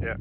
Yeah.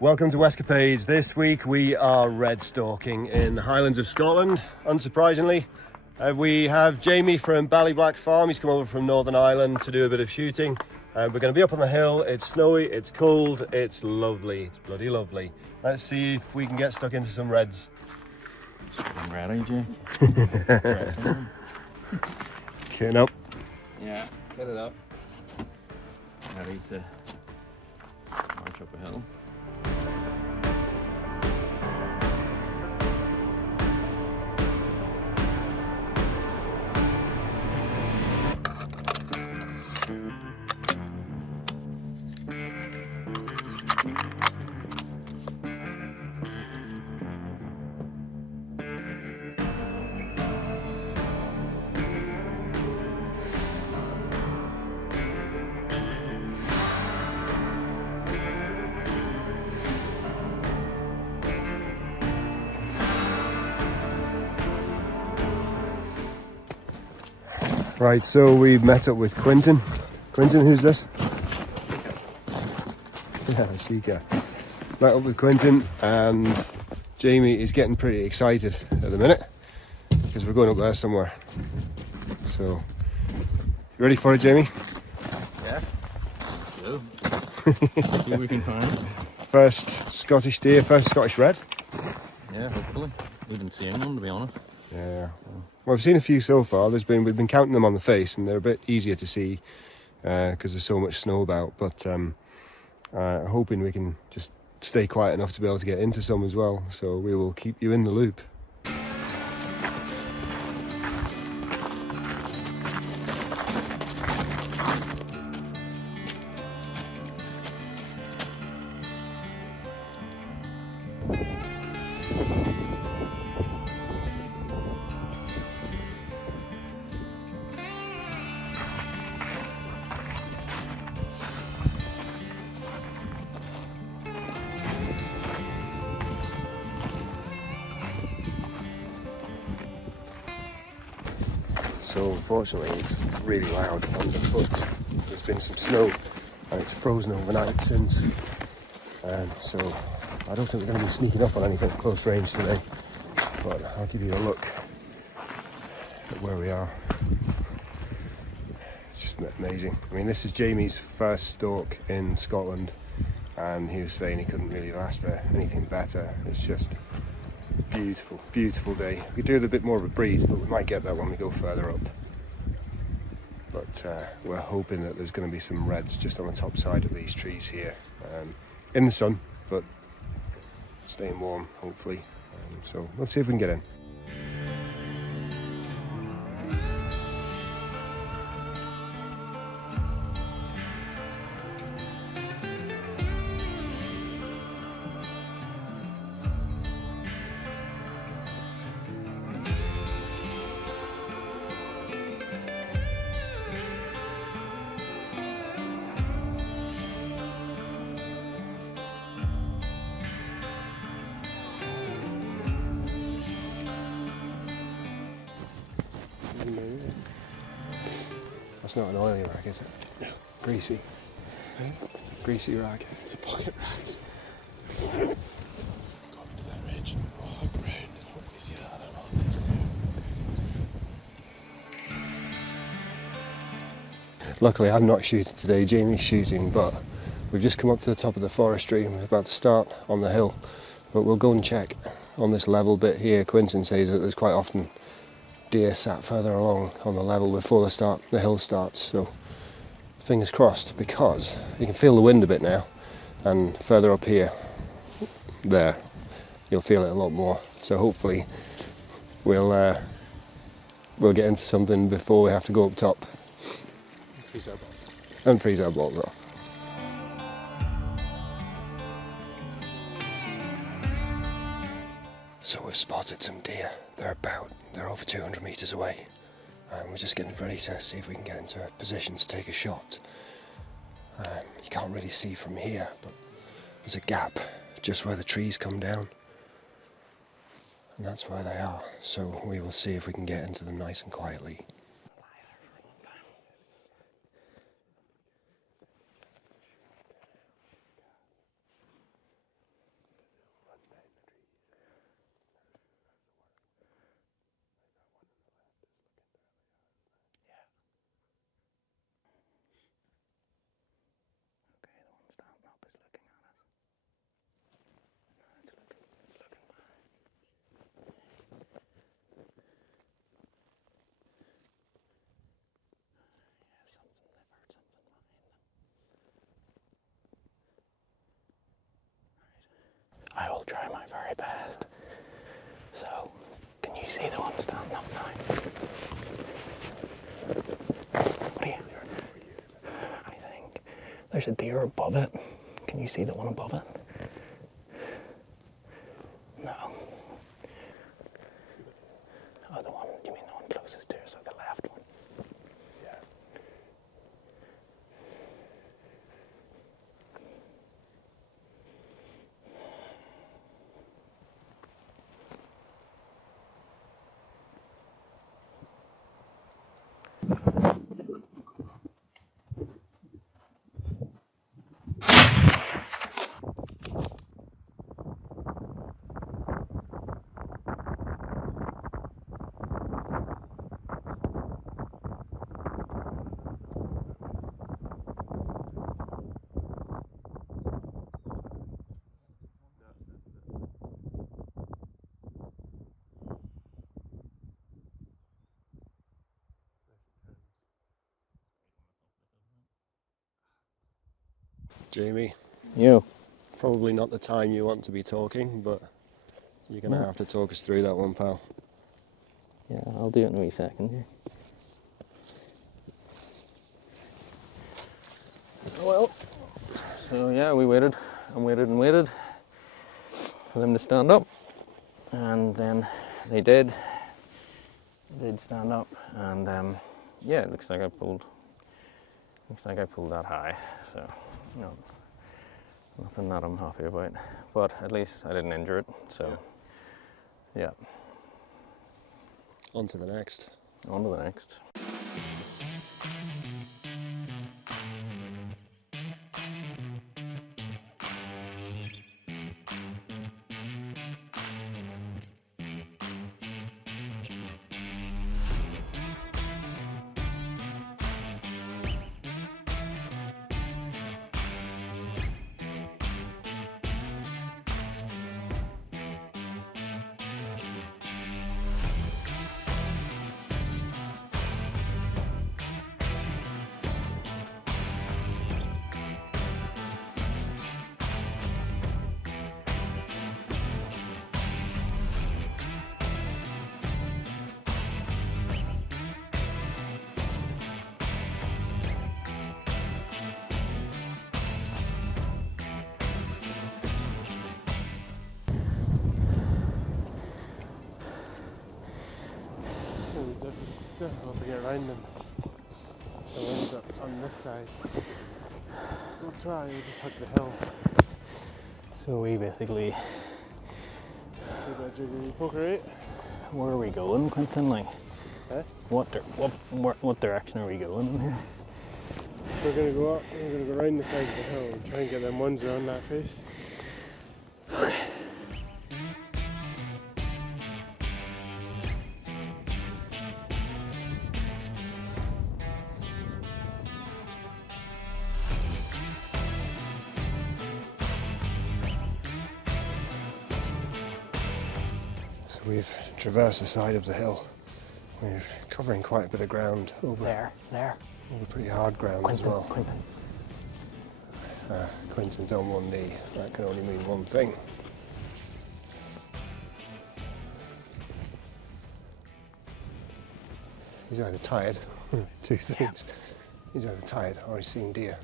Welcome to Westcapades. This week we are red stalking in the Highlands of Scotland, unsurprisingly. We have Jamie from Ballyblack Farm. He's come over from Northern Ireland to do a bit of shooting. We're going to be up on the hill. It's snowy, it's cold, it's lovely, it's bloody lovely. Let's see if we can get stuck into some reds. I'm ready, Jake. Getting up. Yeah, get it up. Ready to march up a hill. Right, so we met up with Quentin. Quentin, who's this? Yeah, Seeker. Met up with Quentin and Jamie is getting pretty excited at the minute because we're going up there somewhere. So, you ready for it, Jamie? Yeah. So, see what we can find. First Scottish deer, first Scottish red. Yeah, hopefully. We've been seeing them, to be honest. Yeah. Well, I've seen a few so far. We've been counting them on the face, and they're a bit easier to see because there's so much snow about. But hoping we can just stay quiet enough to be able to get into some as well. So we will keep you in the loop. So unfortunately it's really loud underfoot. There's been some snow and it's frozen overnight since. So I don't think we're going to be sneaking up on anything close range today. But I'll give you a look at where we are. It's just amazing. I mean, this is Jamie's first stalk in Scotland and he was saying he couldn't really ask for anything better. It's just beautiful, beautiful day. We could do with a bit more of a breeze, but we might get that when we go further up. But we're hoping that there's going to be some reds just on the top side of these trees here, in the sun, but staying warm, hopefully. So let's see if we can get in. That's not an oily rag, is it? No. Greasy. Right? Greasy rag. It's a pocket rag. Go up to that ridge. Oh, ground. Hopefully see that other one next there. Luckily I'm not shooting today, Jamie's shooting, but we've just come up to the top of the forestry and we're about to start on the hill. But we'll go and check on this level bit here. Quentin says that there's quite often deer sat further along on the level before the hill starts, so fingers crossed, because you can feel the wind a bit now, and further up here, there, you'll feel it a lot more. So hopefully we'll get into something before we have to go up top and freeze our balls off. So we've spotted some deer. They're over 200 metres away. And we're just getting ready to see if we can get into a position to take a shot. You can't really see from here, but there's a gap just where the trees come down. And that's where they are. So we will see if we can get into them nice and quietly. I will try my very best. So, can you see the one standing up now? What do you? I think there's a deer above it. Can you see the one above it? No. Oh, the one, you mean the one closest to us, so the left one? Yeah. Jamie, You. probably not the time you want to be talking, but you're going to have to talk us through that one, pal. Yeah, I'll do it in a wee second here. Well, so yeah, we waited and waited and waited for them to stand up, and then they did stand up, and yeah, it looks like I pulled that high, so nothing that I'm happy about, but at least I didn't injure it, so yeah. On to the next. On to the next. Difficult to get around them. The ones up on this side. We'll try, we'll just hug the hill. So we basically, Do a bit of jiggery poker, right? where are we going, Quentin? Like, Eh? what direction are we going in here? We're gonna go up, we're gonna go round the side of the hill and try and get them ones around that face. We've traversed the side of the hill. We're covering quite a bit of ground over pretty hard ground as well. Quentin. Quentin's on one knee. That can only mean one thing. He's either tired, two things. He's either tired or he's seen deer.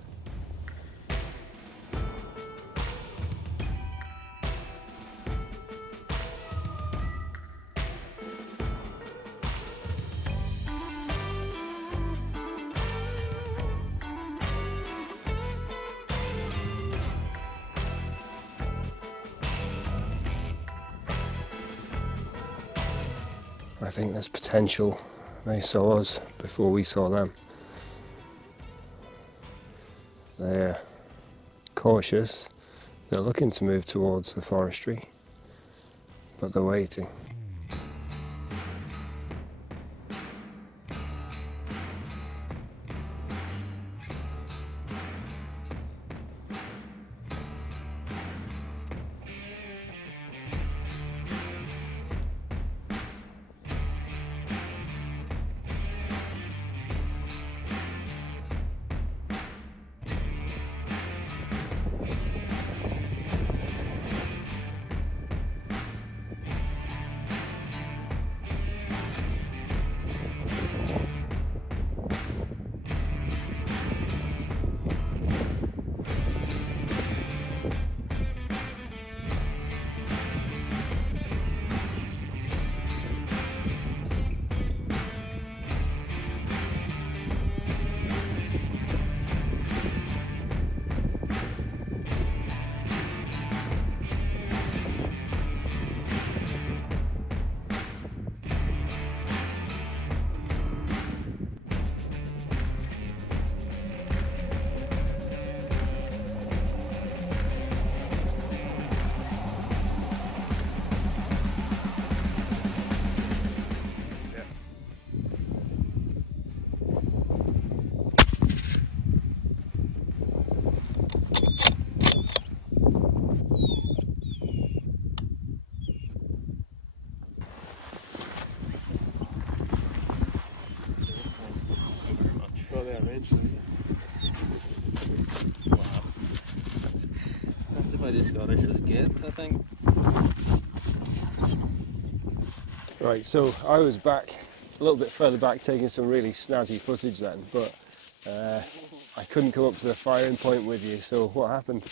I think there's potential. They saw us before we saw them. They're cautious. They're looking to move towards the forestry, but they're waiting. That's about as Scottish as it gets, I think. Right, so I was back, a little bit further back, taking some really snazzy footage then, but I couldn't come up to the firing point with you, so what happened?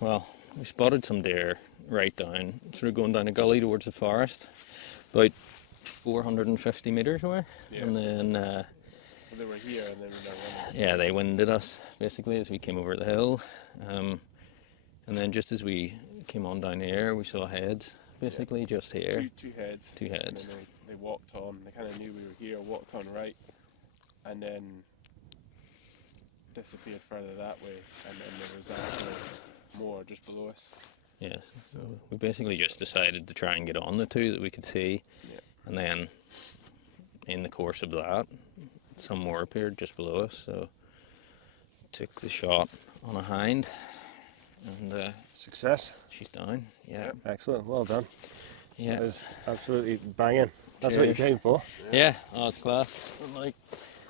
Well, we spotted some deer right down, sort of going down a gully towards the forest, about 450 metres away. Yes. And then They were here and then we were running. yeah, they winded us basically as we came over the hill. And then just as we came on down here, we saw heads basically just here. Two heads. Two heads. And then they walked on. They kind of knew we were here, walked on right, and then disappeared further that way. And then there was actually more just below us. Yes, so we basically just decided to try and get on the two that we could see. Yeah. And then in the course of that, some more appeared just below us, so took the shot on a hind, and Success. she's down. Yeah, Excellent, well done. yeah, That was absolutely banging. That's what you Cheers. came for. yeah. Oh, it's class. I'm like,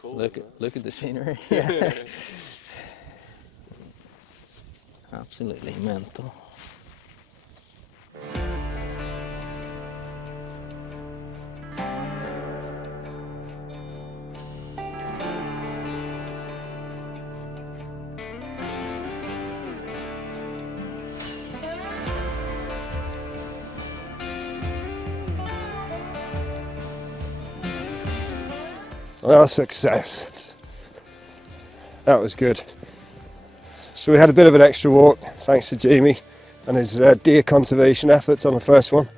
Cool. look at the scenery. Absolutely mental. Well, success. That was good. So we had a bit of an extra walk, thanks to Jamie and his deer conservation efforts on the first one.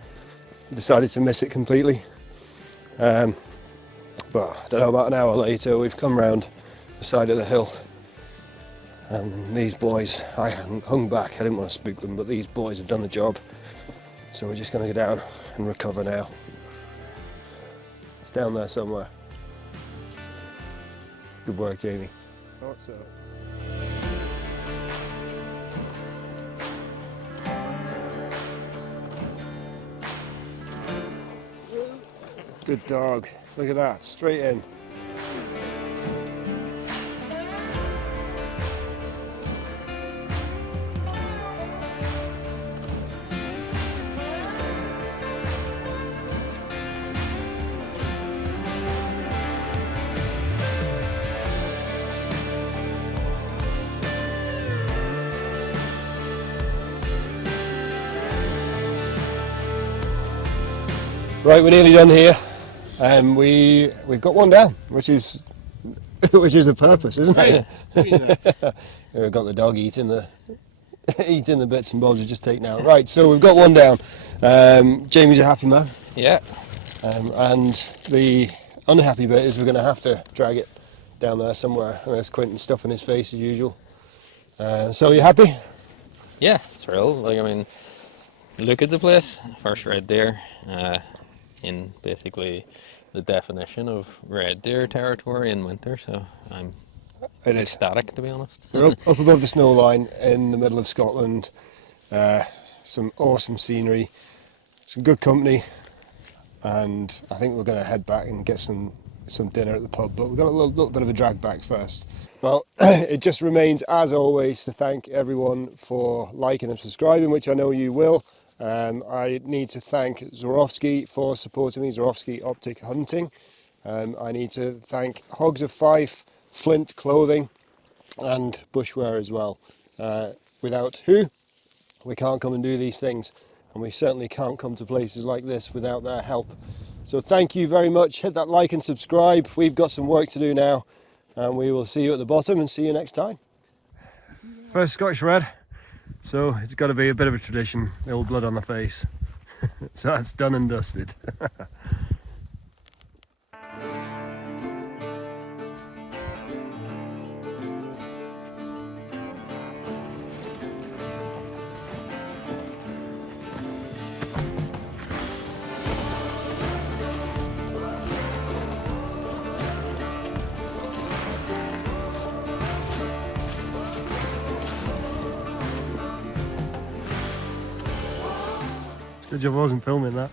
Decided to miss it completely. But I don't know, about an hour later we've come round the side of the hill. And these boys, I hung back, I didn't want to spook them, but these boys have done the job. So we're just going to go down and recover now. It's down there somewhere. Good work, Jamie. Thought so. Good dog. Look at that, straight in. Right, we're nearly done here. We've got one down, which is the purpose, isn't it? We've got the dog eating the bits and bobs we've just taken out. Right, so we've got one down. Jamie's a happy man. Yeah. And the unhappy bit is we're going to have to drag it down there somewhere. And there's Quentin stuffing his face as usual. So you happy? Yeah, thrilled. Like, I mean, look at the place. First red deer in basically the definition of red deer territory in winter. So I'm ecstatic, to be honest. We're up above the snow line in the middle of Scotland. Some awesome scenery, some good company, and I think we're going to head back and get some dinner at the pub, but we've got a little bit of a drag back first. Well, it just remains, as always, to thank everyone for liking and subscribing, which I know you will. I need to thank Zorowski for supporting me, Zorowski Optic Hunting. I need to thank Hogs of Fife, Flint Clothing, and Bushwear as well. Without who, we can't come and do these things, and we certainly can't come to places like this without their help. So thank you very much. Hit that like and subscribe. We've got some work to do now, and we will see you at the bottom and see you next time. First Scottish red, so it's got to be a bit of a tradition, the old blood on the face. So that's done and dusted. Good job I wasn't filming that.